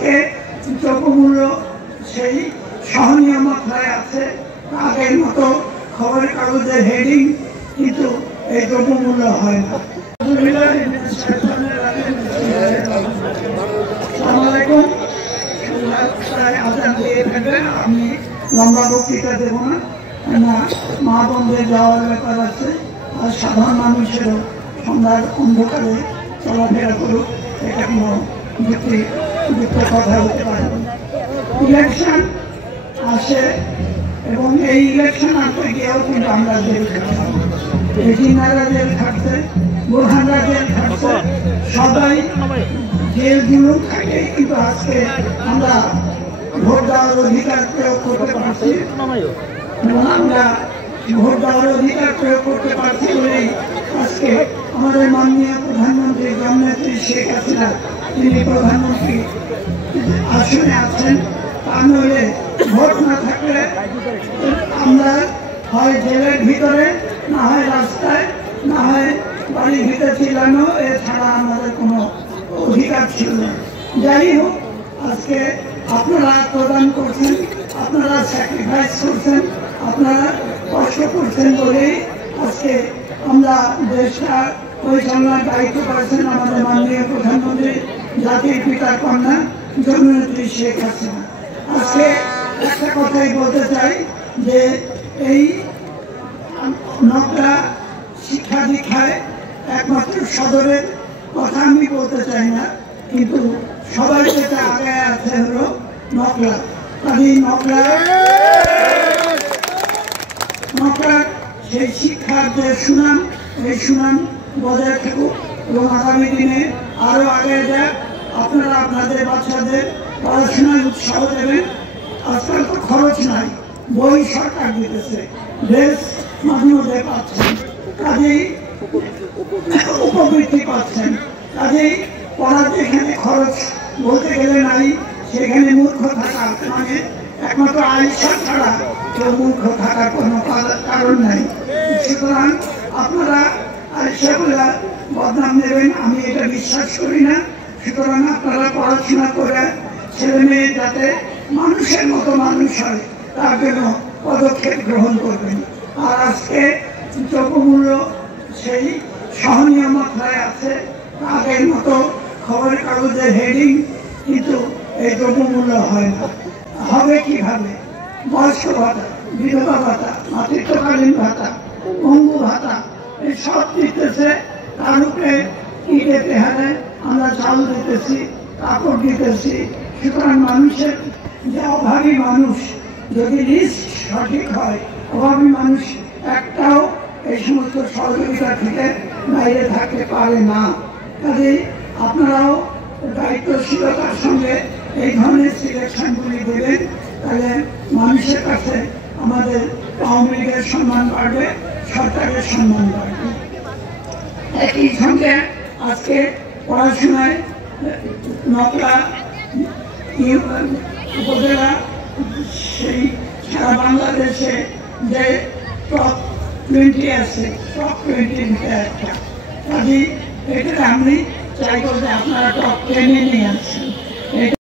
আজকে দ্রব্যমূল্য সেই সহনীয় মাত্রায় আছে। আগের মতো খবরের কাগজের হেডিং কিন্তু এই দ্রব্যমূল্য হয় না। আমি লম্বা বক্তৃতা দেব না, মা বোনদের যাওয়ার ব্যাপার আছে, আর সাধারণ মানুষেরও সন্ধ্যার অন্ধকারে চলাফেরা করুক, এটা কোনো যুক্ত কথা হতে পারে। ইলেকশন আসে এবং এই ইলেকশন আসতে গিয়েও কিন্তু আমরা জেল খাটতাম, জিনারা জেল খাটছে, বুরহানরা জেল খাটছে, সবাই জেলগুলো থাকে। কিন্তু আজকে আমরা ভোট দেওয়ার অধিকার প্রয়োগ করতে পারছি এবং আমরা ভোট দেওয়ার অধিকার প্রয়োগ করতে পারছি বলেই আজকে আমাদের মাননীয় প্রধানমন্ত্রী জননেত্রী শেখ হাসিনা তিনি প্রধানমন্ত্রী আসনে আছেন। তা নইলে ভোট না থাকলে আমরা হয় জেলের ভিতরে, না হয় রাস্তায়, না হয় বাড়ির ভিতরে চিলানো, এছাড়া আমাদের কোনো অধিকার ছিল না। যাই হোক, আজকে আপনারা প্রদান করছেন, আপনারা স্যাক্রিফাইস করছেন, আপনারা কষ্ট করছেন বলেই আজকে আমরা দেশটা পরিচালনার দায়িত্ব পাচ্ছেন আমাদের মাননীয় প্রধানমন্ত্রী জাতির পিতার কন্যা জননেত্রী শেখ হাসিনা। আজকে একটা কথাই বলতে চাই যে এই নকলা শিক্ষা দীক্ষায় একমাত্র সদরের কথা আমি বলতে চাই না, কিন্তু সবাই যেটা আগে আছে হলো নকলা। কাজে নকলার সেই শিক্ষার যে সুনাম, এই সুনাম বজায় থাকুক এবং আগামী দিনে আরো আগে যাক। আপনারা আপনাদের বাচ্চাদের পড়াশোনায় উৎসাহ দেবেন। আজকাল তো খরচ নাই, বই সরকার দিতেছে, ড্রেস মাঝে মধ্যে পাচ্ছেন, কাজেই উপবৃত্তি পাচ্ছেন। কাজেই পড়ার যেখানে খরচ বলতে গেলে নাই, সেখানে মূর্খ থাকা মানে একমাত্র আইসা ছাড়া কেউ মূর্খ থাকার কোনো কারণ নাই। সুতরাং আপনারা আইসাগুলা বদনাম দেবেন আমি এটা বিশ্বাস করি না। সুতরাং আপনারা পড়াশোনা করে ছেলে মেয়ে যাতে মানুষের মতো মানুষ হয় তার জন্য পদক্ষেপ গ্রহণ করবেন। আর আজকে দ্রব্যমূল্য সেই সহনীয় মাত্রায় আছে। আগের মতো খবরের কাগজের হেডিং কিন্তু এই দ্রব্যমূল্য হয় না। হবে কিভাবে? বয়স্ক ভাতা, বিধবা ভাতা, মাতৃত্বকালীন ভাতা, পঙ্গু ভাতা, এই সব দিতেছে। তার উপরে ঈদের তেহারে আমরা চাল দিতেছি, কাপড় দিতেছি। সুতরাং মানুষের যে অভাবী মানুষ, যদি লিস্ট সঠিক হয়, অভাবী মানুষ একটাও এই সমস্ত সহযোগিতা থেকে বাইরে থাকতে পারে না। কাজেই আপনারাও দায়িত্বশীলতার সঙ্গে এই ধরনের সিলেকশনগুলি দেবেন, তাহলে মানুষের কাছে আমাদের আওয়ামী লীগের সম্মান বাড়বে, সরকারের সম্মান বাড়বে। একই সঙ্গে আজকে পড়াশোনায় নকলা উপজেলা সেই সারা বাংলাদেশে যে টপ 20 আছে, টপ 20 একটা। কাজেই এটা আমি চাইব যে আপনারা টপ 10-এ নিয়ে আসছেন।